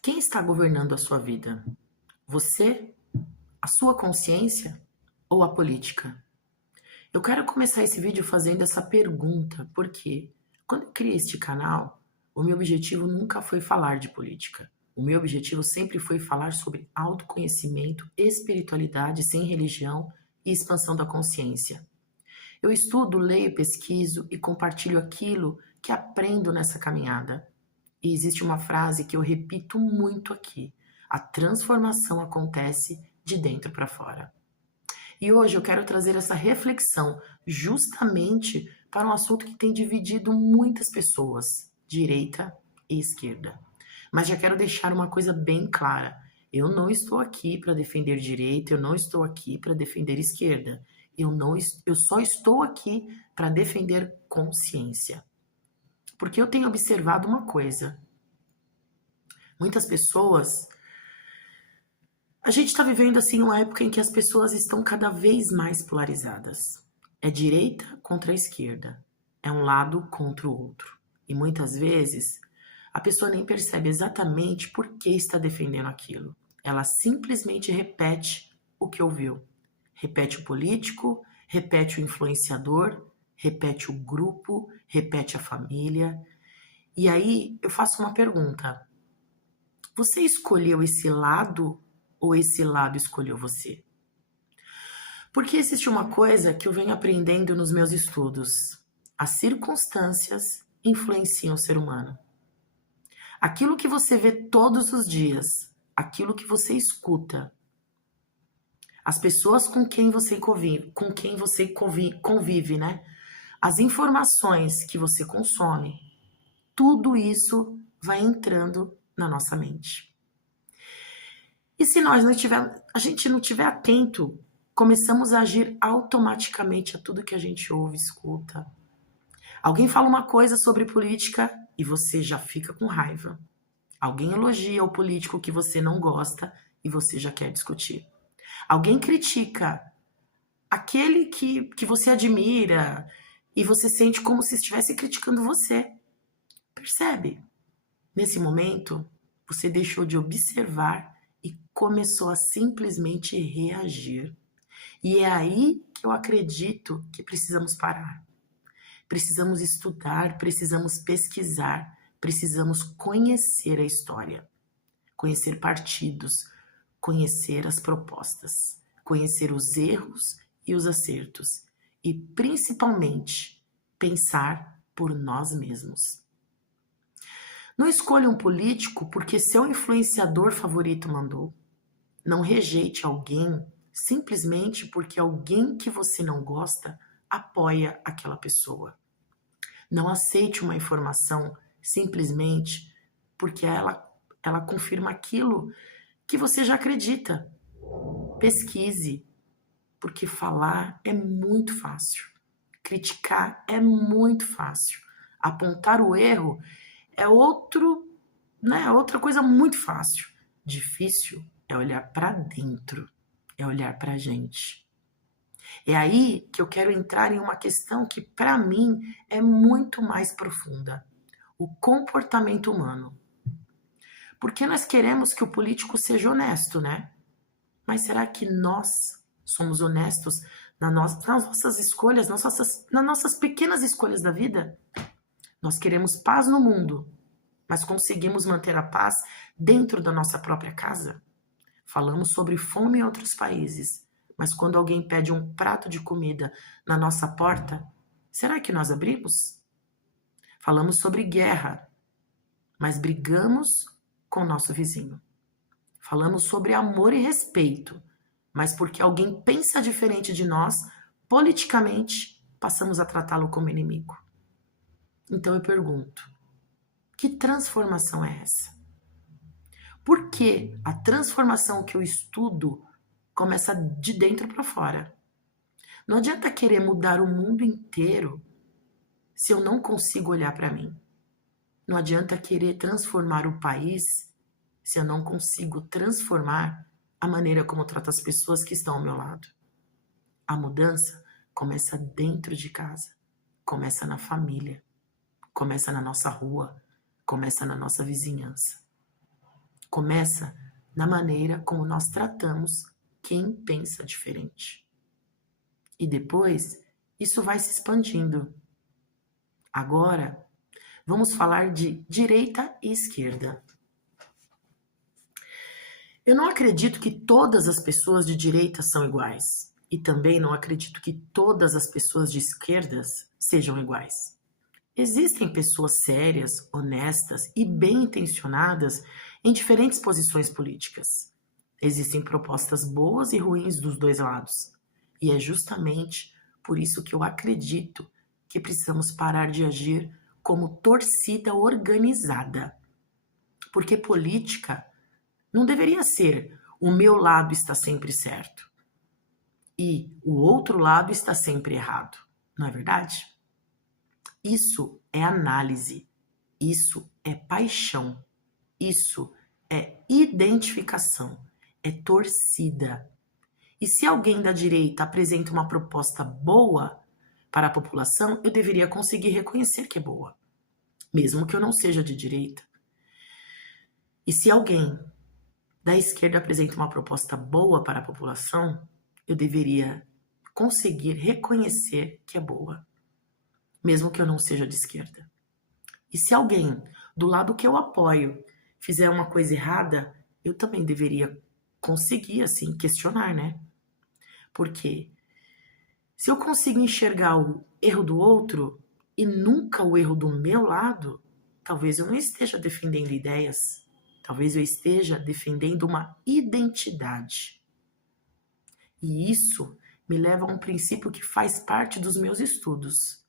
Quem está governando a sua vida? Você? A sua consciência? Ou a política? Eu quero começar esse vídeo fazendo essa pergunta, porque quando eu criei este canal, o meu objetivo nunca foi falar de política. O meu objetivo sempre foi falar sobre autoconhecimento, espiritualidade sem religião e expansão da consciência. Eu estudo, leio, pesquiso e compartilho aquilo que aprendo nessa caminhada. E existe uma frase que eu repito muito aqui: a transformação acontece de dentro para fora. E hoje eu quero trazer essa reflexão justamente para um assunto que tem dividido muitas pessoas, direita e esquerda. Mas já quero deixar uma coisa bem clara: eu não estou aqui para defender direita, eu não estou aqui para defender esquerda. Eu só estou aqui para defender consciência. Porque eu tenho observado uma coisa: muitas pessoas. A gente está vivendo assim uma época em que as pessoas estão cada vez mais polarizadas. É direita contra a esquerda. É um lado contra o outro. E muitas vezes a pessoa nem percebe exatamente por que está defendendo aquilo. Ela simplesmente repete o que ouviu. Repete o político, repete o influenciador, repete o grupo, repete a família. E aí eu faço uma pergunta: você escolheu esse lado ou esse lado escolheu você? Porque existe uma coisa que eu venho aprendendo nos meus estudos: as circunstâncias influenciam o ser humano. Aquilo que você vê todos os dias, aquilo que você escuta, as pessoas com quem você convive, né? As informações que você consome, tudo isso vai entrando na nossa mente. E se a gente não tiver atento, começamos a agir automaticamente a tudo que a gente ouve, escuta. Alguém fala uma coisa sobre política e você já fica com raiva. Alguém elogia o político que você não gosta e você já quer discutir. Alguém critica aquele que você admira e você sente como se estivesse criticando você. Percebe? Nesse momento, você deixou de observar e começou a simplesmente reagir. E é aí que eu acredito que precisamos parar. Precisamos estudar, precisamos pesquisar, precisamos conhecer a história, conhecer partidos, conhecer as propostas, conhecer os erros e os acertos e, principalmente, pensar por nós mesmos. Não escolha um político porque seu influenciador favorito mandou. Não rejeite alguém simplesmente porque alguém que você não gosta apoia aquela pessoa. Não aceite uma informação simplesmente porque ela confirma aquilo que você já acredita. Pesquise, porque falar é muito fácil. Criticar é muito fácil. Apontar o erro é outra coisa muito fácil. Difícil é olhar para dentro, é olhar para a gente. É aí que eu quero entrar em uma questão que, para mim, é muito mais profunda: o comportamento humano. Porque nós queremos que o político seja honesto, né? Mas será que nós somos honestos nas nossas escolhas, nas nossas pequenas escolhas da vida? Nós queremos paz no mundo, mas conseguimos manter a paz dentro da nossa própria casa? Falamos sobre fome em outros países, mas quando alguém pede um prato de comida na nossa porta, será que nós abrimos? Falamos sobre guerra, mas brigamos com o nosso vizinho. Falamos sobre amor e respeito, mas porque alguém pensa diferente de nós, politicamente, passamos a tratá-lo como inimigo. Então eu pergunto: que transformação é essa? Por que a transformação que eu estudo começa de dentro para fora? Não adianta querer mudar o mundo inteiro se eu não consigo olhar para mim. Não adianta querer transformar o país se eu não consigo transformar a maneira como eu trato as pessoas que estão ao meu lado. A mudança começa dentro de casa, começa na família, começa na nossa rua, começa na nossa vizinhança. Começa na maneira como nós tratamos quem pensa diferente. E depois, isso vai se expandindo. Agora, vamos falar de direita e esquerda. Eu não acredito que todas as pessoas de direita são iguais. E também não acredito que todas as pessoas de esquerdas sejam iguais. Existem pessoas sérias, honestas e bem-intencionadas em diferentes posições políticas. Existem propostas boas e ruins dos dois lados. E é justamente por isso que eu acredito que precisamos parar de agir como torcida organizada. Porque política não deveria ser o meu lado está sempre certo e o outro lado está sempre errado, não é verdade? Isso é análise, isso é paixão, isso é identificação, é torcida. E se alguém da direita apresenta uma proposta boa para a população, eu deveria conseguir reconhecer que é boa, mesmo que eu não seja de direita. E se alguém da esquerda apresenta uma proposta boa para a população, eu deveria conseguir reconhecer que é boa, mesmo que eu não seja de esquerda. E se alguém do lado que eu apoio fizer uma coisa errada, eu também deveria conseguir, assim, questionar, né? Porque se eu consigo enxergar o erro do outro e nunca o erro do meu lado, talvez eu não esteja defendendo ideias. Talvez eu esteja defendendo uma identidade. E isso me leva a um princípio que faz parte dos meus estudos.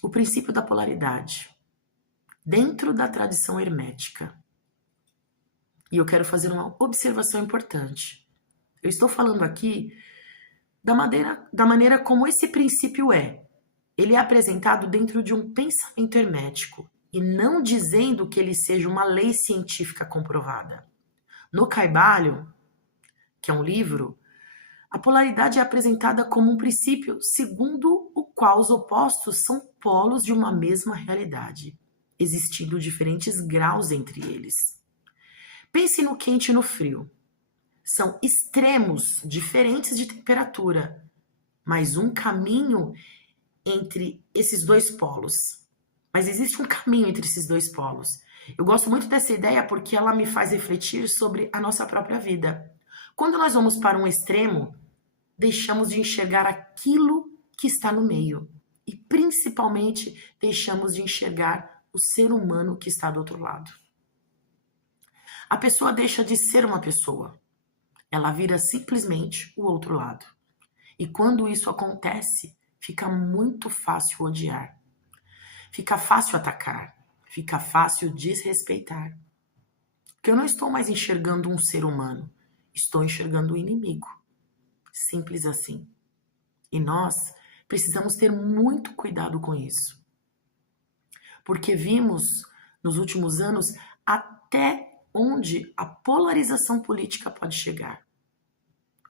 O princípio da polaridade. Dentro da tradição hermética. E eu quero fazer uma observação importante. Eu estou falando aqui da maneira como esse princípio é. Ele é apresentado dentro de um pensamento hermético. E não dizendo que ele seja uma lei científica comprovada. No Caibalion, que é um livro, a polaridade é apresentada como um princípio segundo o qual os opostos são polos de uma mesma realidade, existindo diferentes graus entre eles. Pense no quente e no frio. São extremos diferentes de temperatura, mas um caminho entre esses dois polos. Mas existe um caminho entre esses dois polos. Eu gosto muito dessa ideia porque ela me faz refletir sobre a nossa própria vida. Quando nós vamos para um extremo, deixamos de enxergar aquilo que está no meio. E principalmente deixamos de enxergar o ser humano que está do outro lado. A pessoa deixa de ser uma pessoa. Ela vira simplesmente o outro lado. E quando isso acontece, fica muito fácil odiar. Fica fácil atacar, fica fácil desrespeitar. Porque eu não estou mais enxergando um ser humano, estou enxergando um inimigo. Simples assim. E nós precisamos ter muito cuidado com isso. Porque vimos nos últimos anos até onde a polarização política pode chegar.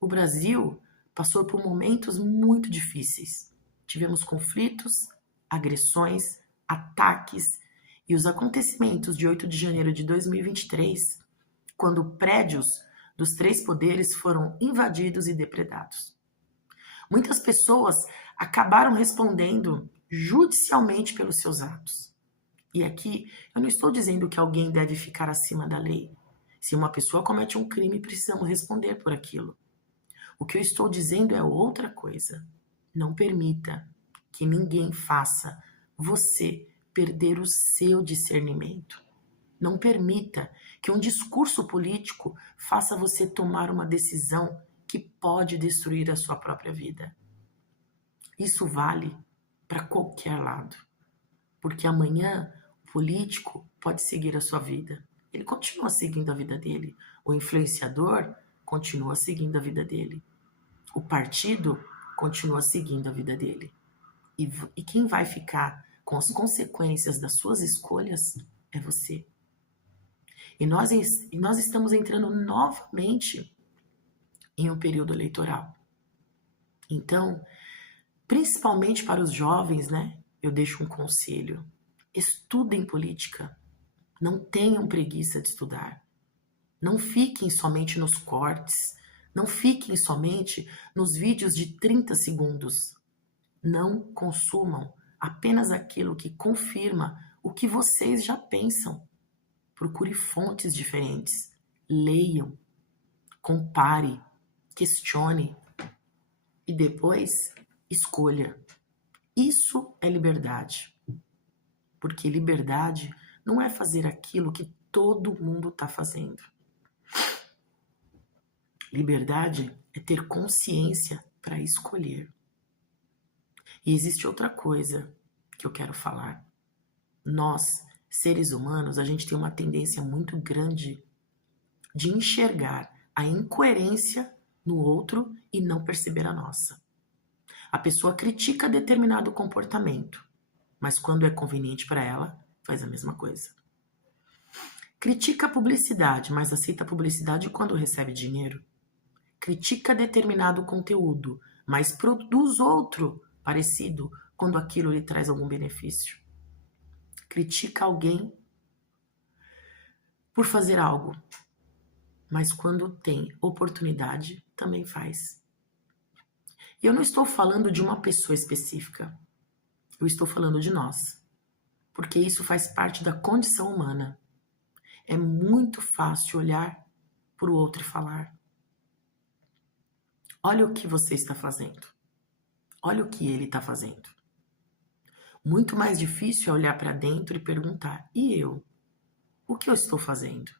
O Brasil passou por momentos muito difíceis. Tivemos conflitos, agressões, ataques e os acontecimentos de 8 de janeiro de 2023, quando prédios dos 3 poderes foram invadidos e depredados. Muitas pessoas acabaram respondendo judicialmente pelos seus atos. E aqui eu não estou dizendo que alguém deve ficar acima da lei. Se uma pessoa comete um crime, precisamos responder por aquilo. O que eu estou dizendo é outra coisa. Não permita que ninguém faça você perder o seu discernimento. Não permita que um discurso político faça você tomar uma decisão que pode destruir a sua própria vida. Isso vale para qualquer lado. Porque amanhã o político pode seguir a sua vida. Ele continua seguindo a vida dele. O influenciador continua seguindo a vida dele. O partido continua seguindo a vida dele. E quem vai ficar com as consequências das suas escolhas é você. E nós estamos entrando novamente em um período eleitoral. Então, principalmente para os jovens, né? Eu deixo um conselho. Estudem política. Não tenham preguiça de estudar. Não fiquem somente nos cortes. Não fiquem somente nos vídeos de 30 segundos. Não consumam apenas aquilo que confirma o que vocês já pensam. Procure fontes diferentes. Leiam, compare, questione e depois escolha. Isso é liberdade. Porque liberdade não é fazer aquilo que todo mundo está fazendo. Liberdade é ter consciência para escolher. E existe outra coisa que eu quero falar. Nós, seres humanos, a gente tem uma tendência muito grande de enxergar a incoerência no outro e não perceber a nossa. A pessoa critica determinado comportamento, mas quando é conveniente para ela, faz a mesma coisa. Critica a publicidade, mas aceita a publicidade quando recebe dinheiro. Critica determinado conteúdo, mas produz outro parecido quando aquilo lhe traz algum benefício. Critica alguém por fazer algo, mas quando tem oportunidade, também faz. E eu não estou falando de uma pessoa específica, eu estou falando de nós, porque isso faz parte da condição humana. É muito fácil olhar para o outro e falar: olha o que você está fazendo, olha o que ele está fazendo. Muito mais difícil é olhar para dentro e perguntar: e eu? O que eu estou fazendo?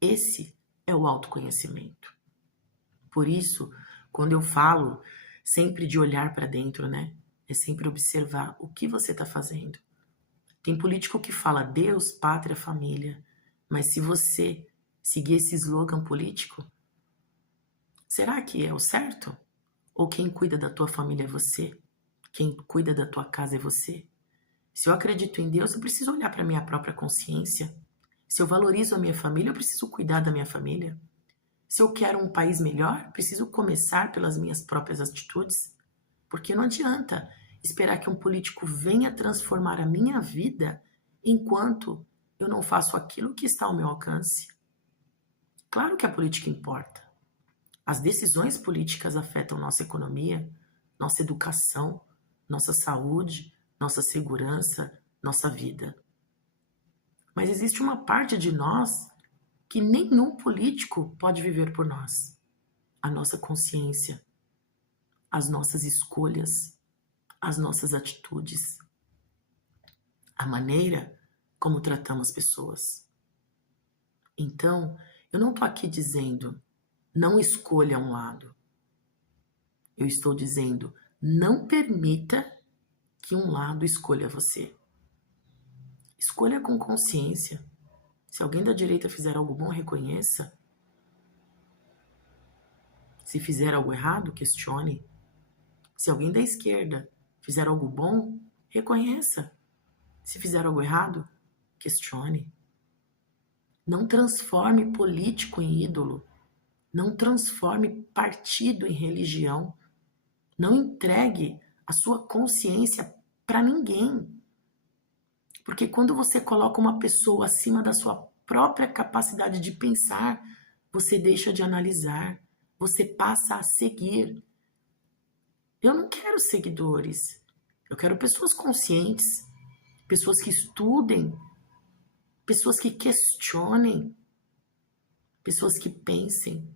Esse é o autoconhecimento. Por isso, quando eu falo sempre de olhar para dentro, né? É sempre observar o que você está fazendo. Tem político que fala Deus, pátria, família. Mas se você seguir esse slogan político, será que é o certo? Ou quem cuida da tua família é você? Quem cuida da tua casa é você? Se eu acredito em Deus, eu preciso olhar para a minha própria consciência. Se eu valorizo a minha família, eu preciso cuidar da minha família. Se eu quero um país melhor, preciso começar pelas minhas próprias atitudes. Porque não adianta esperar que um político venha transformar a minha vida enquanto eu não faço aquilo que está ao meu alcance. Claro que a política importa. As decisões políticas afetam nossa economia, nossa educação, nossa saúde, nossa segurança, nossa vida. Mas existe uma parte de nós que nenhum político pode viver por nós. A nossa consciência, as nossas escolhas, as nossas atitudes, a maneira como tratamos pessoas. Então, eu não estou aqui dizendo não escolha um lado. Eu estou dizendo não permita que um lado escolha você. Escolha com consciência. Se alguém da direita fizer algo bom, reconheça. Se fizer algo errado, questione. Se alguém da esquerda fizer algo bom, reconheça. Se fizer algo errado, questione. Não transforme político em ídolo. Não transforme partido em religião. Não entregue a sua consciência para ninguém. Porque quando você coloca uma pessoa acima da sua própria capacidade de pensar, você deixa de analisar, você passa a seguir. Eu não quero seguidores. Eu quero pessoas conscientes, pessoas que estudem, pessoas que questionem, pessoas que pensem,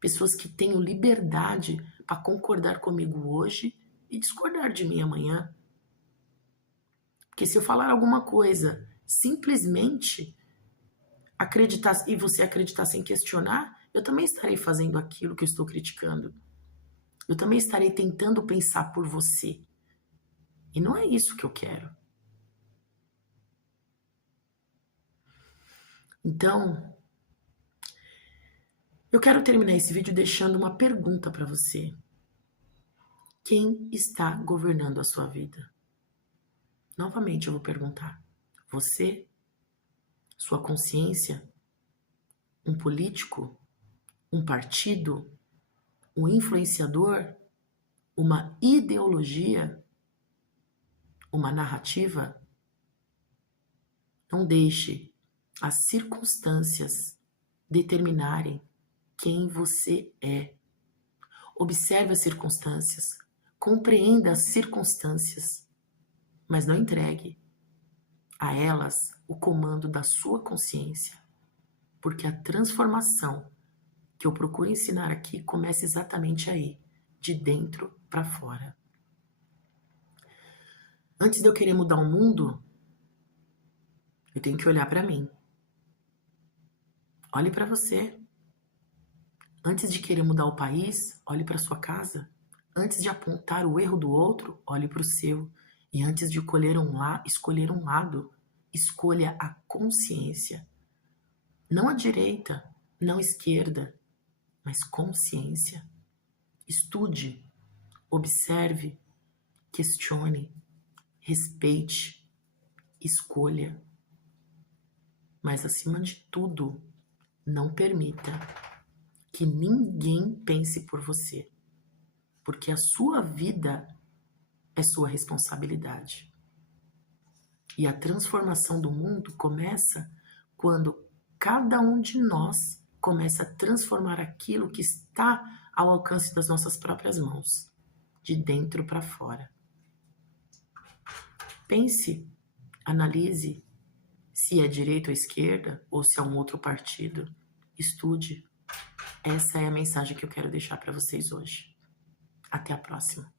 pessoas que tenham liberdade para concordar comigo hoje e discordar de mim amanhã. Porque se eu falar alguma coisa, simplesmente acreditar e você acreditar sem questionar, eu também estarei fazendo aquilo que eu estou criticando. Eu também estarei tentando pensar por você. E não é isso que eu quero. Então, eu quero terminar esse vídeo deixando uma pergunta para você. Quem está governando a sua vida? Novamente eu vou perguntar. Você? Sua consciência? Um político? Um partido? Um influenciador? Uma ideologia? Uma narrativa? Não deixe as circunstâncias determinarem quem você é. Observe as circunstâncias, compreenda as circunstâncias, mas não entregue a elas o comando da sua consciência, porque a transformação que eu procuro ensinar aqui começa exatamente aí, de dentro para fora. Antes de eu querer mudar o mundo, eu tenho que olhar para mim. Olhe para você. Antes de querer mudar o país, olhe para sua casa. Antes de apontar o erro do outro, olhe para o seu. E antes de escolher um lado, escolha a consciência. Não a direita, não a esquerda, mas consciência. Estude, observe, questione, respeite, escolha. Mas, acima de tudo, não permita que ninguém pense por você, porque a sua vida é sua responsabilidade. E a transformação do mundo começa quando cada um de nós começa a transformar aquilo que está ao alcance das nossas próprias mãos, de dentro para fora. Pense, analise se é direita ou esquerda ou se é um outro partido. Estude. Essa é a mensagem que eu quero deixar para vocês hoje. Até a próxima.